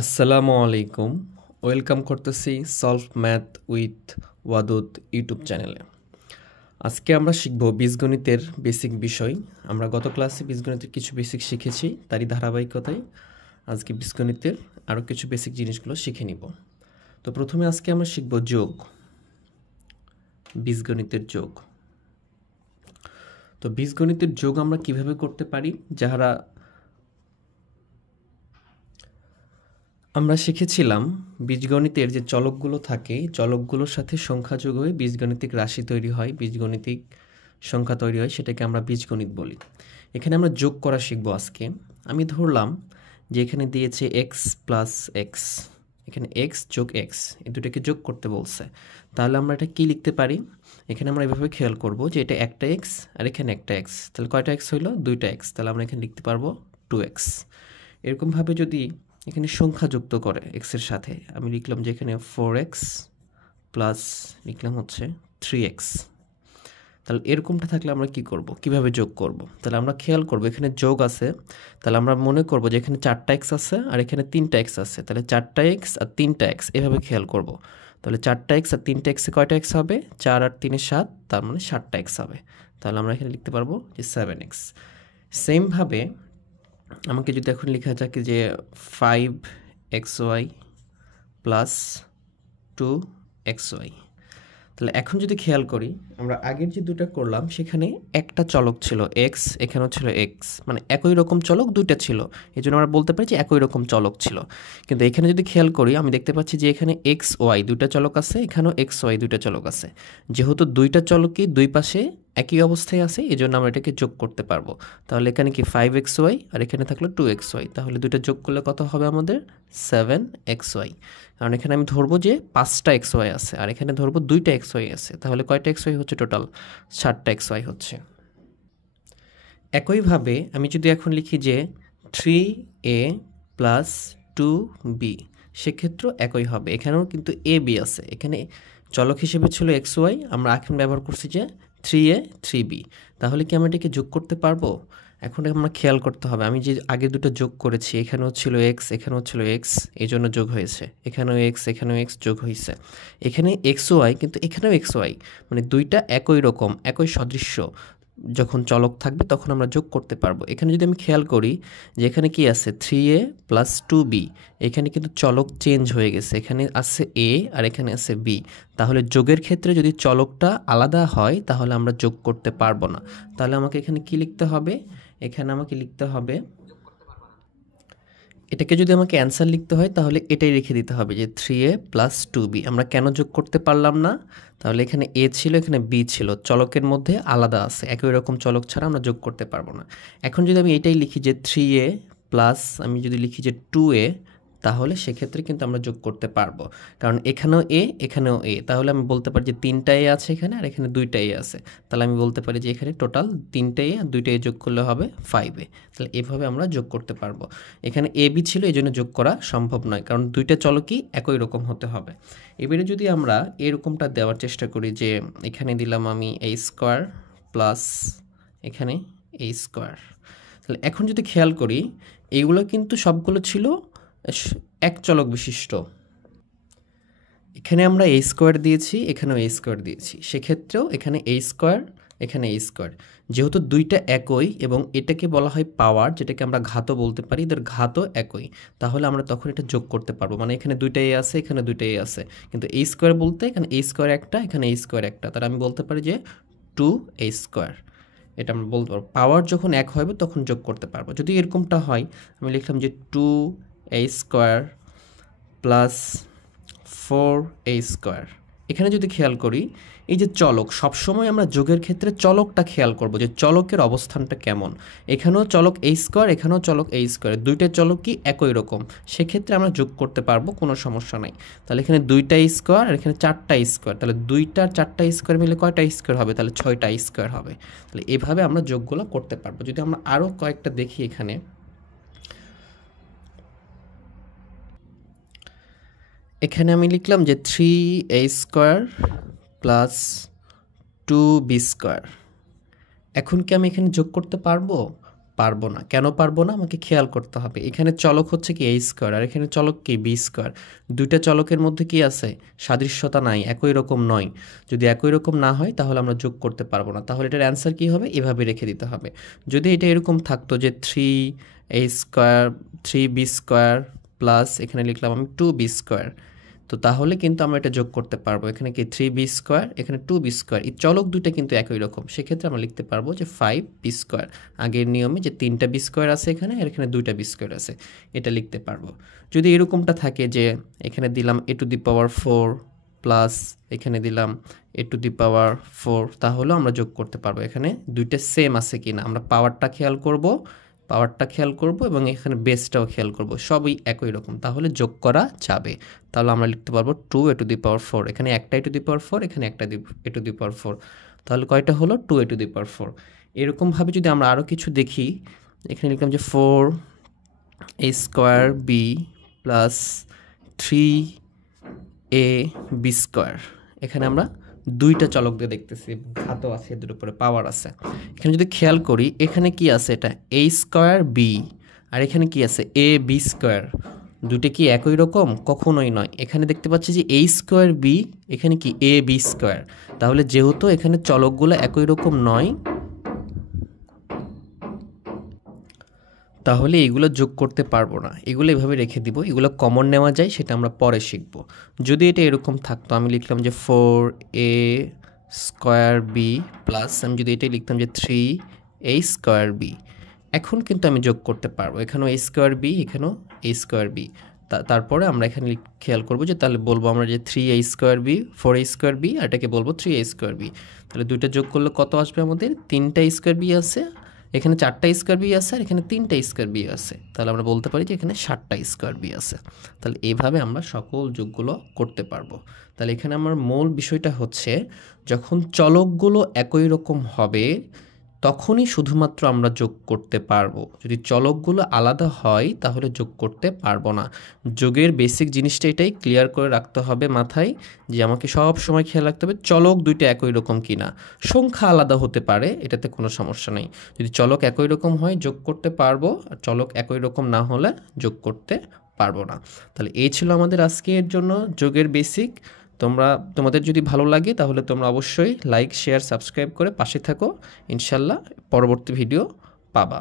আসসালামু আলাইকুম। ওয়েলকাম করতেছি solve math with Wadud YouTube চ্যানেলে। আজকে আমরা শিখব বীজগণিতের বেসিক বিষয়। আমরা গত ক্লাসে বীজগণিতের কিছু বেসিক শিখেছি, তারই ধারাবাহিকতায় আজকে বীজগণিতের আরও কিছু বেসিক জিনিসগুলো শিখে নিব। তো প্রথমে আজকে আমরা শিখব যোগ, বীজগণিতের যোগ। তো বীজগণিতের যোগ আমরা কিভাবে করতে পারি, যারা আমরা শিখেছিলাম বীজগণিতের যে চলকগুলো থাকে, চলকগুলোর সাথে সংখ্যা যোগ হয়ে বীজগণিতিক রাশি তৈরি হয়, বীজগণিতিক সংখ্যা তৈরি হয়, সেটাকে আমরা বীজগণিত বলি। এখানে আমরা যোগ করা শিখবো আজকে। আমি ধরলাম যে এখানে দিয়েছে এক্স প্লাস এক্স, এখানে এক্স যোগ এক্স, এই দুটোকে যোগ করতে বলছে। তাহলে আমরা এটা কী লিখতে পারি? এখানে আমরা এভাবে খেয়াল করব যে এটা একটা এক্স আর এখানে একটা এক্স, তাহলে কয়টা এক্স হইলো? দুইটা এক্স। তাহলে আমরা এখানে লিখতে পারবো 2x। এরকমভাবে যদি এখানে সংখ্যা যুক্ত করে এক্সের সাথে, আমি লিখলাম যে এখানে 4x প্লাস লিখলাম হচ্ছে 3x। তাহলে এরকমটা থাকলে আমরা কি করব, কিভাবে যোগ করব? তাহলে আমরা খেয়াল করব এখানে যোগ আছে, তাহলে আমরা মনে করব যে এখানে 4টা এক্স আছে আর এখানে 3টা এক্স আছে, তাহলে 4টা এক্স আর 3টা এক্স এভাবে খেয়াল করব। তাহলে 4টা এক্স আর 3টা এক্সে কয়টা এক্স হবে? 4 আর 3 7, তার মানে 7টা এক্স হবে। তাহলে আমরা এখানে লিখতে পারবো যে 7x। সেমভাবে আমাকে যদি এখন লেখা থাকে যে 5xy প্লাস 2xy, তাহলে এখন যদি খেয়াল করি আমরা আগের যে দুটো করলাম সেখানে একটা চলক ছিল এক্স, এখানেও ছিল এক্স, মানে একই রকম চলক দুইটা ছিল, এই জন্য আমরা বলতে পারি যে একই রকম চলক ছিল। কিন্তু এখানে যদি খেয়াল করি আমি দেখতে পাচ্ছি যে এখানে এক্স ওয়াই দুইটা চলক আছে, এখানেও এক্স ওয়াই দুইটা চলক আছে। যেহেতু দুইটা চলকই দুই পাশে একই অবস্থায় আছে, এই জন্য আমরা এটাকে যোগ করতে পারবো। তাহলে এখানে কি 5xy আর এখানে থাকলো 2xy, তাহলে দুইটা যোগ করলে কত হবে আমাদের? 7xy। কারণ এখানে আমি ধরবো যে 5টা xy আছে আর এখানে ধরবো 2টা xy আছে, তাহলে কয়টা xy হচ্ছে? টোটাল 7টা xy হচ্ছে। একইভাবে আমি যদি এখন লিখি যে 3a প্লাস 2b, সেক্ষেত্রেও একই হবে। এখানেও কিন্তু a b আছে, এখানে চলক হিসেবে ছিল xy, আমরা এখন ব্যবহার করছি যে 3a 3b। তাহলে কি আমরা এটাকে যোগ করতে পারবো? এখন আমরা খেয়াল করতে হবে, আমি যে আগে দুটো যোগ করেছি, এখানেও ছিল এক্স এখানেও ছিল এক্স, এই জন্য যোগ হয়েছে, এখানেও এক্স এখানেও এক্স যোগ হয়েছে, এখানে এক্স ওয়াই কিন্তু এখানেও এক্স ওয়াই, মানে দুইটা একই রকম একই সদৃশ্য যখন চলক থাকবে তখন আমরা যোগ করতে পারবো। এখানে যদি আমি খেয়াল করি যে এখানে কি আছে 3a প্লাস 2b, এখানে কিন্তু চলক চেঞ্জ হয়ে গেছে, এখানে আছে a আর এখানে আছে b। তাহলে যোগের ক্ষেত্রে যদি চলকটা আলাদা হয় তাহলে আমরা যোগ করতে পারবো না। তাহলে আমাকে এখানে কি লিখতে হবে? এখানে আমাকে লিখতে হবে, এটাকে যদি আমাকে অ্যান্সার লিখতে হয় তাহলে এটাই রেখে দিতে হবে যে 3a প্লাস 2b। আমরা কেন যোগ করতে পারলাম না? তাহলে এখানে a ছিল এখানে b ছিল, চলকের মধ্যে আলাদা আছে, একই রকম চলক ছাড়া আমরা যোগ করতে পারবো না। এখন যদি আমি এটাই লিখি যে 3a প্লাস আমি যদি লিখি যে 2a, তাহলে সেক্ষেত্রে কিন্তু আমরা যোগ করতে পারবো, কারণ এখানেও এ এখানেও এ। তাহলে আমি বলতে পারি যে 3টা এ আছে এখানে আর এখানে 2টা এ আছে, তাহলে আমি বলতে পারি যে এখানে টোটাল 3টা এ আর 2টা এ যোগ করলে হবে 5a। তাহলে এভাবে আমরা যোগ করতে পারবো। এখানে এ বি ছিল এই জন্য যোগ করা সম্ভব নয়, কারণ দুইটা চলকই একই রকম হতে হবে। এবারে যদি আমরা এরকমটা দেওয়ার চেষ্টা করি যে এখানে দিলাম আমি a স্কোয়ার প্লাস এখানে a স্কোয়ার, তাহলে এখন যদি খেয়াল করি এইগুলো কিন্তু সবগুলো ছিল এক চলক বিশিষ্ট। এখানে আমরা a স্কোয়ার দিয়েছি, এখানেও a স্কোয়ার দিয়েছি, সেক্ষেত্রেও এখানে a স্কোয়ার এখানে a স্কোয়ার, যেহেতু দুইটা একই এবং এটাকে বলা হয় পাওয়ার, যেটাকে আমরা ঘাতও বলতে পারি, এদের ঘাতও একই, তাহলে আমরা তখন এটা যোগ করতে পারবো। মানে এখানে দুইটা a আছে এখানে দুইটা a আছে, কিন্তু a স্কোয়ার বলতে এখানে a স্কোয়ার একটা এখানে a স্কোয়ার একটা, তাহলে আমি বলতে পারি যে 2a স্কোয়ার। এটা আমরা বলতে পারবো পাওয়ার যখন এক হবে তখন যোগ করতে পারবো। যদি এরকমটা হয় আমি লিখলাম যে 2a square plus 4a square. এখানে যদি খেয়াল করি এই যে চলক, সবসময় আমরা যোগের ক্ষেত্রে চলকটা খেয়াল করব যে চলকের অবস্থানটা কেমন। এখানেও চলক a স্কোয়ার এখানেও চলক a স্কোয়ার, দুইটা চলক কি একই রকম, সেক্ষেত্রে আমরা যোগ করতে পারবো, কোনো সমস্যা নাই। তাহলে এখানে 2টা স্কোয়ার আর এখানে 4টা স্কোয়ার, তাহলে 2টা আর 4টা স্কোয়ার মিলে কয়টা স্কোয়ার হবে? তাহলে 6টা স্কোয়ার হবে। তাহলে এভাবে আমরা যোগগুলো করতে পারবো। যদি আমরা আরও কয়েকটা দেখি, এখানে এখানে আমি লিখলাম যে 3a square plus 2b square. এখন কি আমি এখানে যোগ করতে পারবো? পারবো না। কেন পারবো না আমাকে খেয়াল করতে হবে। এখানে চলক হচ্ছে কি a স্কয়ার আর এখানে চলক কি b স্কয়ার। দুইটা চলকের মধ্যে কি আছে? সাদৃশ্যতা নাই, একই রকম নয়। যদি একই রকম না হয় তাহলে আমরা যোগ করতে পারবো না। তাহলে এটার অ্যান্সার কি হবে? এভাবে রেখে দিতে হবে। যদি এটা এরকম থাকতো যে 3a square 3b square plus এখানে লিখলাম আমি 2b স্কয়ার, তো তাহলে কিন্তু আমরা এটা যোগ করতে পারবো। এখানে কি 3b স্কয়ার, এখানে 2b স্কয়ার, এই চলক দুইটা কিন্তু একই রকম। সেক্ষেত্রে আমরা লিখতে পারবো যে 5b স্কয়ার। আগের নিয়মে যে 3টা b স্কয়ার আছে এখানে আর এখানে 2টা b স্কয়ার আছে, এটা লিখতে পারবো। যদি এরকমটা থাকে যে এখানে দিলাম a to the power 4 plus এখানে দিলাম a টু দি পাওয়ার 4, তাহলেও আমরা যোগ করতে পারবো। এখানে দুইটা সেম আছে কিনা আমরা পাওয়ারটা খেয়াল করব এবং এখানে বেসটাও খেয়াল করব, সবই একই রকম, তাহলে যোগ করা যাবে। তাহলে আমরা লিখতে পারবো 2a টু দি পাওয়ার 4, এখানে একটা a টু দি পাওয়ার 4, এখানে একটা a টু দি পাওয়ার 4, তাহলে কয়টা হলো? 2a টু দি পাওয়ার 4। এরকমভাবে যদি আমরা আরও কিছু দেখি, এখানে লিখলাম যে 4a square b plus 3ab square, এখানে আমরা দুইটা চলক দিয়ে দেখতেছি, ঘাতও আছে, এদের উপরে পাওয়ার আছে। এখানে যদি খেয়াল করি এখানে কি আছে? এটা a স্কোয়ার b আর এখানে কি আছে? ab square. দুটো কি একই রকম? কখনোই নয়। এখানে দেখতে পাচ্ছি যে a স্কোয়ার b, এখানে কি ab স্কোয়ার। তাহলে যেহেতু এখানে চলকগুলো একই রকম নয়, তাহলে এগুলো যোগ করতে পারবো না, এগুলো এভাবে রেখে দিব। এগুলো কমন নেওয়া যায়, সেটা আমরা পরে শিখব। যদি এটা এরকম থাকতো, আমি লিখলাম যে 4a স্কোয়ার b প্লাস আমি যদি এটাই লিখতাম যে 3a স্কোয়ার b, এখন কিন্তু আমি যোগ করতে পারবো। এখানেও a স্কোয়ার b, এখানেও a স্কোয়ার b। তারপরে আমরা এখানে খেয়াল করবো যে তাহলে বলবো আমরা যে 3a square b 4a square b, আর এটাকে বলবো 3a স্কোয়ার b। তাহলে দুইটা যোগ করলে কত আসবে? আমাদের 3টা স্কোয়ার b আছে, এখানে 4টা স্কোয়ার বি আছে আর এখানে 3টা স্কোয়ার বি আছে, তাহলে আমরা বলতে পারি যে এখানে 7টা স্কোয়ার বি আছে। তাহলে এইভাবে আমরা সকল যোগগুলো করতে পারবো। তাহলে এখানে আমার মূল বিষয়টা হচ্ছে যখন চলকগুলো একই রকম হবে তখনই শুধুমাত্র আমরা যোগ করতে পারবো। যদি চলকগুলো আলাদা হয় তাহলে যোগ করতে পারবো না। যোগের বেসিক জিনিসটা এটাই ক্লিয়ার করে রাখতে হবে মাথায়, যে আমাকে সব সময় খেয়াল রাখতে হবে চলক দুইটা একই রকম কিনা। সংখ্যা আলাদা হতে পারে, এটাতে কোনো সমস্যা নেই। যদি চলক একই রকম হয় যোগ করতে পারবো, আর চলক একই রকম না হলে যোগ করতে পারবো না। তাহলে এই ছিল আমাদের আজকের জন্য যোগের বেসিক। তোমাদের যদি ভালো লাগে তাহলে তোমরা অবশ্যই লাইক, শেয়ার, সাবস্ক্রাইব করে পাশে থাকো। ইনশাল্লাহ পরবর্তী ভিডিও পাবা।